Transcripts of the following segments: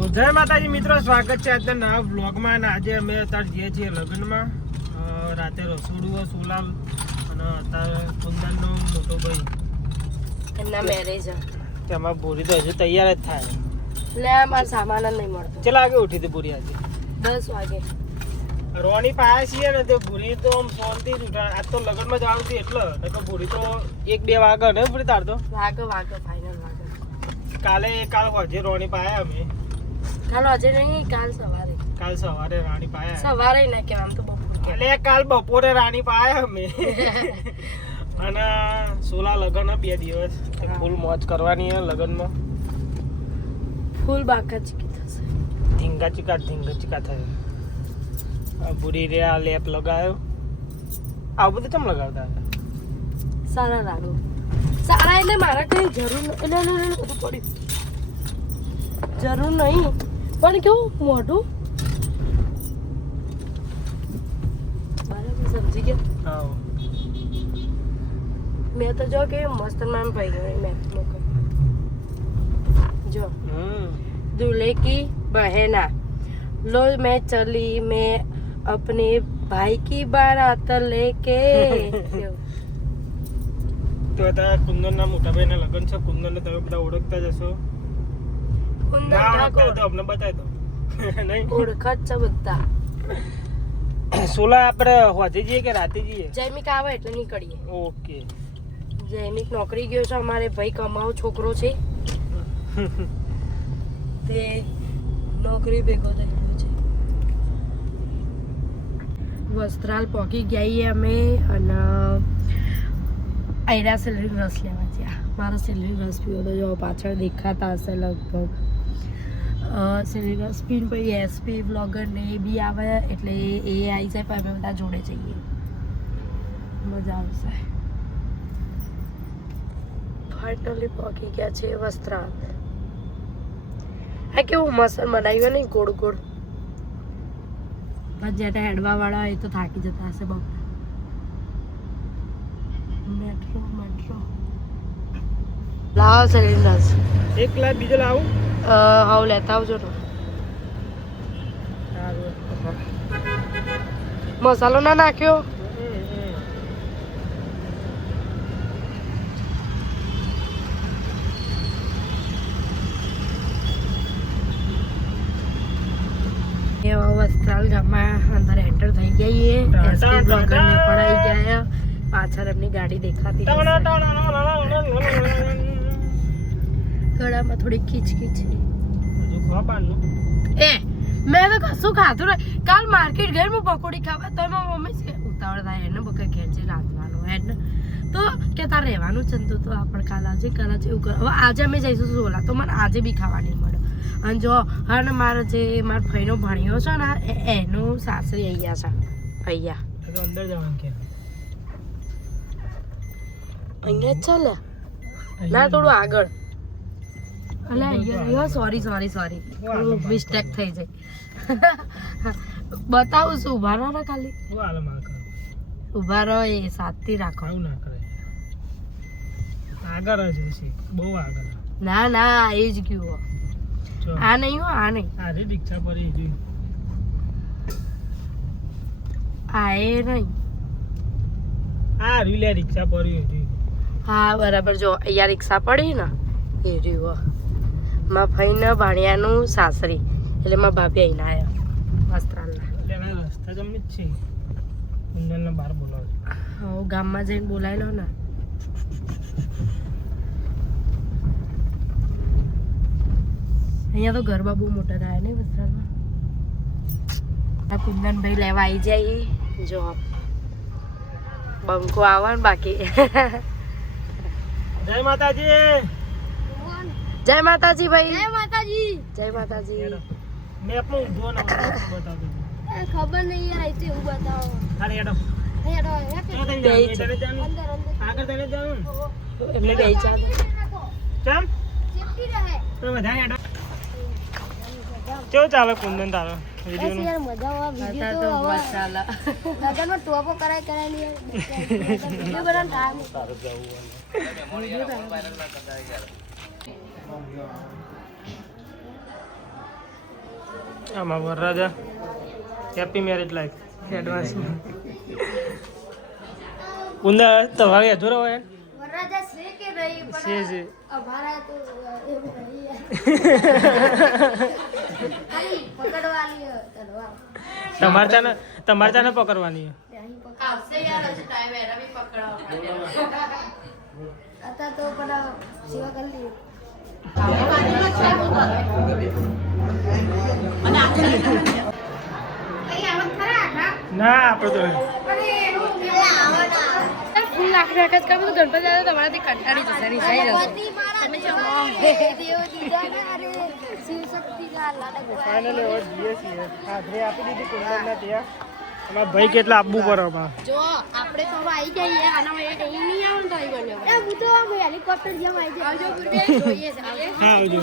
તો જય માતાજી મિત્રો સ્વાગત છે આજના નવા બ્લોગમાં અને આજે અમે અત્યારે જઈએ છીએ લગ્નમાં. રાતે રસોડું સોલાલ અને અત્યારે કુંદનનો મોટો ભાઈ. એમના મેરેજ તેમાં બોરી તો હજુ તૈયાર જ થાય. એટલે મારો સામાન જ નહીં મળતો. ચલા આગળ ઉઠી હતી બોરી આજે? દસ વાગે. રોની પાયા છીએ ને તે પૂરી તો આમ શાંતિ જ ઉઠા આજ તો લગ્નમાં જવાનું હતું એટલે. તો પૂરી તો એક બે વાગે ને ભૂરી તાર તો. વાગે વાગે ફાઇનલ વાગે કાલે કાલ હોજે રોની પાયા અમે. કાલ આજે નહીં કાલ સવારે. કાલ સવારે રાણી પાયા. સવારે ના કહેવાય આમ તો બપોર એટલે કાલ બપોરે રાણી પાયા અમે. અને સોલા લગન બે દિવસ. ફૂલ મોજ કરવાની હે લગનમાં. ફૂલ બાકા ચીકી થશે. ધીંગા ચીકા ધીંગા ચીકા થાય. આ બુરી રે આ લેપ લગાવ્યો આવું બધું કેમ લગાવતા હતા? સારા લાગો. સારા એટલે મારા કઈ જરૂર એટલે બધું પડ્યું જરૂર નહીં. પણ કેવું મોઢું બરાબર સમજી ગયા આવો. મેં તો જો કે મસ્ત નામ ભાઈ ગયો મેં લોકો જો હમ दूल्हे की बहना लो मैं चली मैं अपने भाई की बारात लेके તો અત્યારે કુંદનના મોટા ભાઈના લગન છે કુંદનને તમે બધા ઓળખતા જ ઠાકોર. તો દો નહીં? ઓળખત છે બધા. સોલા આપણે હોજે જઈએ કે રાતે જઈએ? જૈમિક આવે એટલે નીકળીએ. ઓકે. જૈમિક નોકરી ગયો છે અમારે ભાઈ કમાવો છોકરો છે. તે નોકરી ભેગો થઈ ગયો છે. વસ્ત્રાલ પહોંચી ગયા અમે અને આયરા સેલરી રસ લેવા ગયા મારો સેલરી રસ પીવો તો જો પાછળ દેખાતા હશે લગભગ. સેલરી પર એસપી બ્લોગર ને એ બી આવે એટલે એ એ આવી જાય પણ અમે બધા જોડે જઈએ. મજા આવશે. ફાઇનલી પહોંચી ગયા છે વસ્ત્રાલ. આ કેવું મસ્ત બનાવ્યું નહીં ગોળ ગોળ. પણ જ્યારે હેડવા વાળા હોય તો થાકી જતા હશે બહુ. Metro metro. લાવો સિલિન્ડર્સ એક લાખ બીજો લાવું હાવ લેતા આવજો તો મસાલો ના નાખ્યો વસ્ત્રાલ ગામમાં અંદર એન્ટર થઈ જઈએ એસપી પડાઈ ગયા પાછળ એમની ગાડી દેખાતી. ગળામાં થોડી ખીચકી છે એ મેં તો કશું ખાધું નહીં. કાલ માર્કેટ ગઈ હું પકોડી ખાવા તો એમાં મમ્મી છે ઉતાવળ થાય એને બકે ઘેર છે રાંધવાનું હેડ તો કે તાર રહેવાનું છે તો તો આપણે કાલ આજે કાલ આજે એવું હવે આજે અમે જઈશું સોલા તો મને આજે બી ખાવાની મળે. અને જો અને મારો જે મારો ભાઈનો ભણ્યો છે ને એનું સાસરી અહીંયા છે અહીંયા. અંદર જવાનું કે. અહીંયા ચાલે ના? થોડું આગળ. અલે અહીંયા સોરી સોરી સોરી મિસ્ટેક થઈ જાય બતાવું છું ઊભા રહો ને ખાલી. ઊભા રહો એ સાતથી રાખો. આવું ના કરે. આગળ જ હશે. બહુ આગળ. ના ના એ જ ગયું આ નહીં હો આ નહીં. આરી રિક્ષા પર એ જોઈ આ એ નહીં. આ રીલે રિક્ષા પર એ હા બરાબર. જો અહીંયા રિક્ષા પડી ને એ રહ્યું માં ભાઈને ભાણિયાનું સાસરી. એટલે માં ભાભી અહીંના આવ્યા વસ્ત્રાલના રસ્તા જમને જ છે. કુંદનને બહાર બોલાવે. હું ગામમાં જઈને બોલાવી લો ને. અહીંયા તો ગરબા બહુ મોટા થાય ને વસ્ત્રાલમાં આ કુંદનભાઈ લેવા આવી જાય જો બંકો આવે બાકી. જય માતાજી. જય માતાજી ભાઈ. જય માતાજી. જય માતાજી. મેપમાં ઊંધો ના બતાવતો ખબર નહીં યાર આઈ એવું બતાવો અરે હેડો હેડો ચલો તને બે જાણું, છે. તને જાણું. અંદર. અંદર આગળ તને જાણું ને. એમને બે ચાર ચમ? સેફટી રહે. તો વધારે હેડો. કેવું ચાલે કુંદન તારો બસ વીડિયો યાર મજા આવે અત્યારે વિડિયો તો તો બસ ચાલે. લગનમાં ટોપો કરાય કરાય નહીં. વિડિયો બનાવવાનો ટાઈમ. આમાં વરરાજા હેપી મેરેજ લાઈફ એડવાન્સમાં કુંદા તમારે હોય. વરરાજા હેપી મેરેજ લાઈફ એડવાન્સ ઉંદા તો એવું અધૂરો હોય પકડવાની હે, તમારે ત્યાં તમારે ત્યાં પકડવાની છે. તો ના આપણે તો ફૂલ લાખ રાખ જ કરું તો ગણપતિ દાદા તમારાથી કંટાળી જશે રીસાઈ જશે ફાઇનલી હવે જઈએ છીએ હાજરી આપી દીધી કુંદનના ત્યાં. અમારા ભાઈ કેટલા આપવું પડે અમાર. જો આપણે તો આવી જઈએ આના માટે અહીં નહીં આવે તો અહીં બન્યો એ હું તો આમ હેલિકોપ્ટર જેમ આવી જાય આવજો ગુરુદેવ જોઈએ હા આવજો.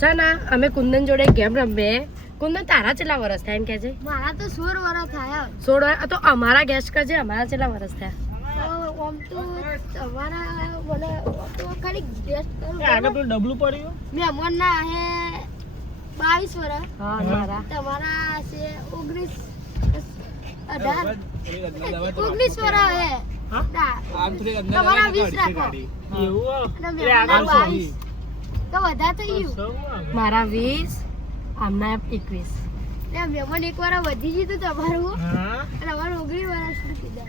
સના અમે કુંદન જોડે ગેમ રમીએ. કુંદન તારા કેટલા વર્ષ થાય એમ કે છે? મારા તો 16 વર્ષ થયા. સોળ વર્ષ તો અમારા ગેસ કરજે અમારા કેટલા વર્ષ થયા. તો આમ તો તમારા મને તો ખાલી ગેસ કરું. એ આગળ પેલું ડબલું પડ્યું મેં અમરના હે બાવીસ વર્ષ તમારા છે ઓગણીસ અઢાર. ઓગણીસ વર્ષ હે? તમારા વીસ રાખો. તો વધારે થઈ ગયું મારા વીસ આમના એકવીસ. ને એક વાર વધી ગયું તમારું. હા? અને અમારું ઓગણીસ વર્ષનું કીધા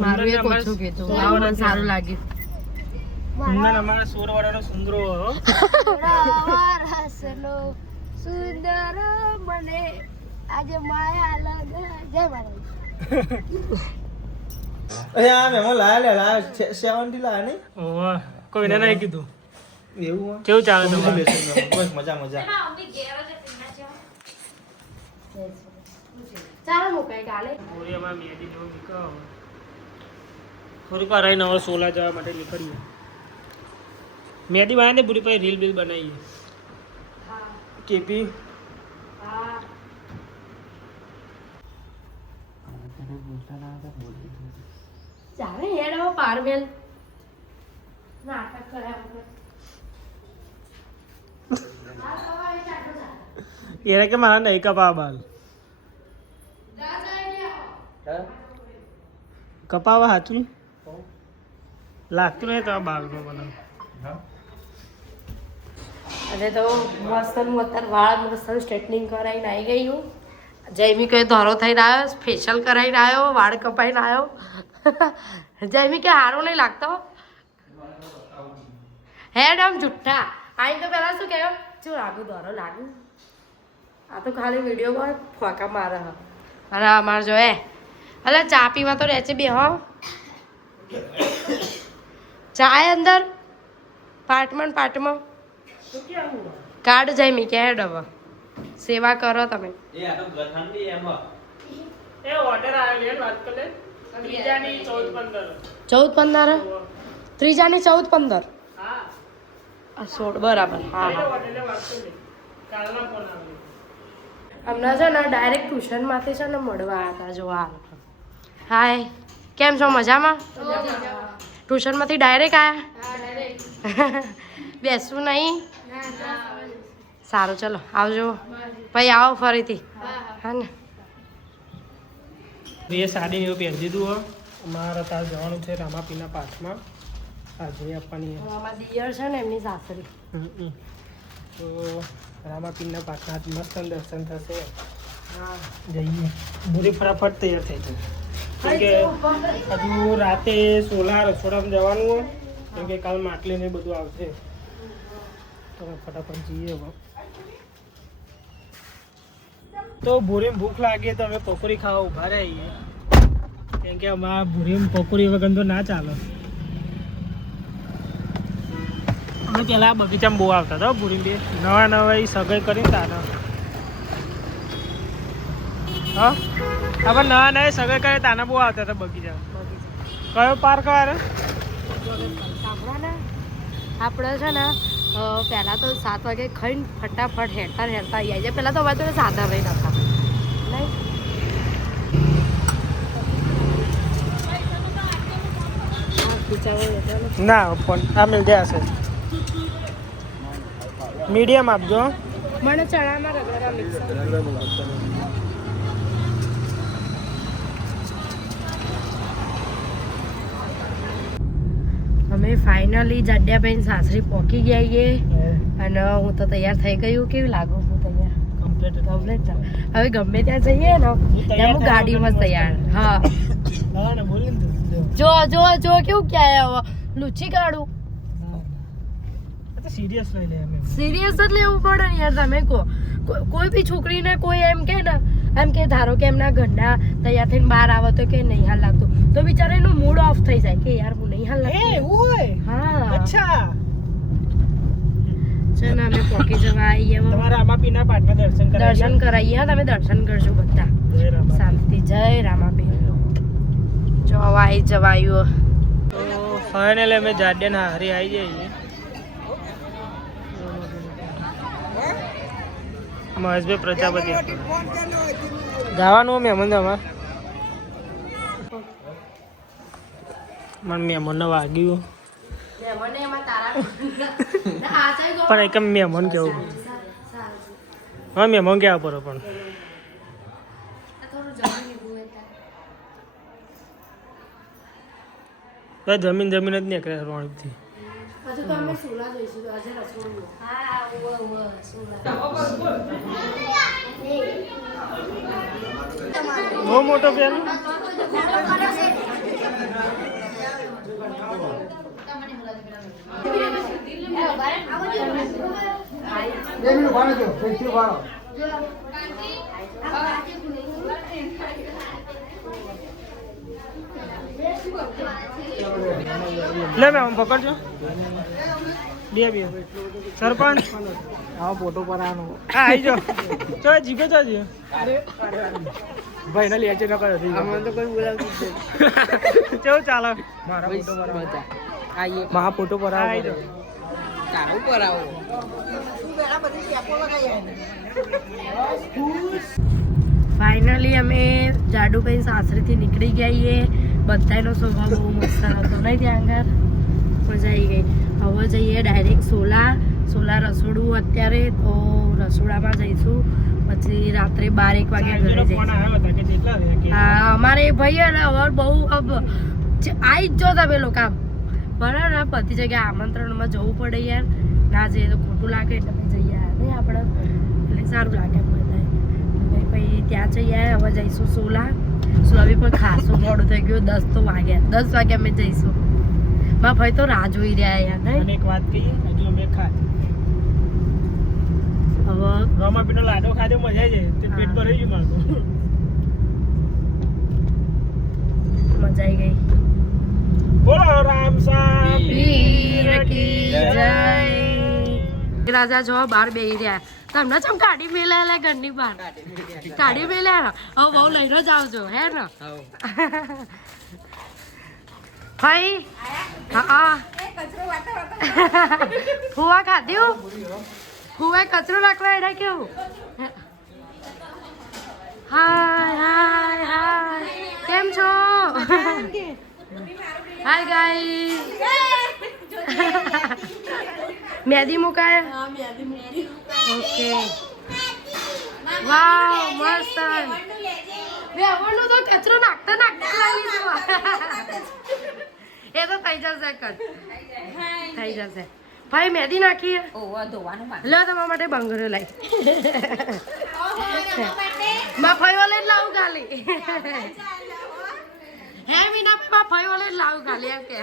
મારું એક ઓછું કીધું. મને સારું લાગ્યું. અમારા સુંદરો હો. મારા રસનો સુંદર મને. આજે માયા લાગે જય મારા અરે આ મેમો લાયા લે લાયા. લાયા નહીં? ઓહો, કોઈને નહીં કીધું એવું કેવું ચાલે તમારે? બસ મજા મજા. ચાલો મુકાઈ કાલે બોરિયામાં મેદી જેવું નીકળો થોડીક વાર રહીને હવે સોલા જવા માટે નીકળીએ. મેદી ને પૂરી પાસે રીલ બીલ બનાવીએ. કેપી? ચાલે હેડ હવે પારવેલ. નાટક કર્યા એને કે મારા નહીં કપા બાલ. કપાવા હાચું? લાગતું નહીં તો આ બાલનો બનાવ. અને તો મસ્ત હું અત્યારે વાળ મસ્ત સ્ટ્રેટનિંગ કરાવીને આવી ગઈ હું. જયમી કઈ ધોરો થઈને આવ્યો ફેશિયલ કરાવીને આવ્યો, વાળ કપાઈને આવ્યો. જયમી કે, હારો નહીં લાગતો? હેડ આમ જુઠ્ઠા. આઈ તો પહેલાં શું કહેવાય? શું લાગુ, ધોરો લાગુ. આ તો ખાલી વિડીયોમાં ફોકા મારે અરે, અમારે જો, એ. અલે ચા પીવા તો રહે છે બે, હો. ચા અંદર. પાટમાં ને પાટમાં. કાર્ડ જાય મી કે હેડ હવે. સેવા કરો તમે. એ આ તો ગઠંડી એમ એ ઓર્ડર આવ્યો લે વાત કરે ત્રીજાની ચૌદ પંદર. ચૌદ પંદર ત્રીજાની ચૌદ પંદર? હા. આ સોળ બરાબર હા હા. હમણાં છે ને ડાયરેક્ટ ટ્યુશનમાંથી છે ને મળવા હતા જો આ હાય કેમ છો? મજામાં? ટ્યુશનમાંથી ડાયરેક્ટ આવ્યા બેસવું નહીં? સારું ચલો આવજો. પછી આવો ફરીથી. હા ને. એ સાડી એવું પહેરી દીધું હો. મારા તાર જવાનું છે રામાપીના પાઠમાં. હાજરી આપવાની. દિયર છે ને એમની સાસરી. તો રામાપીરના પાઠના આજ મસ્ત દર્શન થશે. હા જઈએ. બુરી ફટાફટ તૈયાર થઈ જશે. કેમ કે હજુ રાતે સોલા રસોડામાં જવાનું હોય. કેમ કે કાલ માટલી ને બધું આવશે. ફટાફટ જઈએ તો ભૂરી ભૂખ લાગે તો અમે પકોડી ખાવા ઊભા રહીએ. કેમ કે અમારા ભૂરી પકોડી વગર તો ના ચાલે. અમે પેલા બગીચામાં બહુ આવતા હતા ભૂરી બે. નવા નવા સગાઈ કરીને તારા. હા? આપણે નવા નવા સગાઈ કરે તાના બહુ આવતા હતા બગીચા કયો પાર્ક આવે આપણે છે ને પહેલાં તો સાત વાગે ખાઈને ફટાફટ હેરતા હેરતા આવી જાય. પહેલાં તો અમારે તો સાદા રહી નતા ને. ફોન આ મિલ જાય છે. મીડિયમ આપજો. મને ચણામાં રગડા મિક્સ અમે ફાઇનલી જાડ્યાબેન સાસરી પહોંચી ગયા છીએ. અને હું તો તૈયાર થઈ ગયું. કેવું લાગુ હું તૈયાર? કમ્પ્લીટ હવે ગમે ત્યાં જઈએ ને ત્યાં હું ગાડીમાં તૈયાર. હા. જો. જો જો કેવું ક્યાં હવે લૂછી કાઢું. સિરિયસ લઈ લે સિરિયસ જ લેવું પડે ને યાર તમે કહો. કોઈ બી છોકરીને કોઈ એમ કે ને એમ કે ધારો કે એમના ઘરના તૈયાર થઈને બહાર આવે તો કે નહીં હાલ લાગતું. તો બિચારા એનું મૂડ ઓફ થઈ જાય. કે યાર હું નહીં હાલ એ ઓય હા. અચ્છા. ચલો અમે પોકી જવા આવીએ. તમારા આમાં પીના પાઠમાં દર્શન કરાવીએ. દર્શન કરાવીએ. તમે દર્શન કરજો બધા. શાંતિ જય રામાબેન જવાય જવાયું. ફાઇનલ અમે જાડ્યાના હારી આવી જઈએ. મહેશભાઈ પ્રજાપતિ. જવાનું મહેમાન અમાર મને મહેમાનને વાગ્યું. પણ એક મહેમાન કેવું. હા મહેમાન કેવા પડે પણ. તો જમીન જમીન જ નીકળે રોણીથી બહુ મોટો અમે લે મેમ પકડજો. બે બે. સરપંચ. હા ફોટો પરાનો હા આવી જાઓ. ચો જીગો ચો જીગો ભાઈ ના લેચે ન કરો અમને તો કોઈ બોલાવતું જ કેવું ચાલે? મારા ફોટો પરાવો મારા ફોટો પર આવો તારું પરાવો ફાઇનલી અમે જાડુભાઈ સાસરીથી નીકળી ગયા છીએ બધાનો સ્વભાવ બહુ મસ્ત હતો. નહીં ત્યાં આગળ? મજા આવી ગઈ. હવે જઈએ ડાયરેક્ટ સોલા. સોલા રસોડું અત્યારે તો રસોડામાં જઈશું. પછી રાત્રે બાર એક વાગે ઘરે જઈશું. હા અમારે ભાઈ અને હવે બહુ અબ આવી જ જો તમે લોકો આમ. બરાબર ને બધી જગ્યાએ આમંત્રણમાં જવું પડે યાર. ના જઈએ તો ખોટું લાગે એટલે પછી જઈએ નહીં આપણે એટલે સારું લાગે બધાય. પછી ત્યાં જઈએ હવે જઈશું સોલા. સોલા પણ ખાસું મોડું થઈ ગયું દસ તો વાગ્યા. દસ વાગ્યા અમે જઈશું. મારા ભાઈ તો રાહ જોઈ રહ્યા યાર નહીં? એક વાત કહીએ હજુ અમે ખા હવે? રોમા પીનો લાડો ખાધો મજા જાય. તે પેટ ભરાઈ ગયું મારું. મજા આવી ગઈ. બોલો રામ સાહેબ જય. રાજા જો બાર બેહી રહ્યા. તમને ચમ ગાડી મેલ્યા ઘરની બહાર? કાઢી મેલ્યા હવે બહુ લઈને જ આવજો હે ને? ભાઈ હા. ફુવા ખાધ્યું? ફુવા કચરો રાખવા એના કેવું? હાય હાય હાય. કેમ છો? હાય ગાઈસ મહેંદી મુકાય ઓકે વાવ મસ્ત. વેવણનું તો કચરો નાખતા નાખતા લાવી લીધું એ તો થઈ જશે કટ થઈ જશે. ભાઈ મહેંદી નાખીએ. લો તમારા માટે બંગરો લાવી માં ફઈઓ લઈને લાવું ખાલી. હે માં ફઈઓ લઈને લાવું ખાલી કે.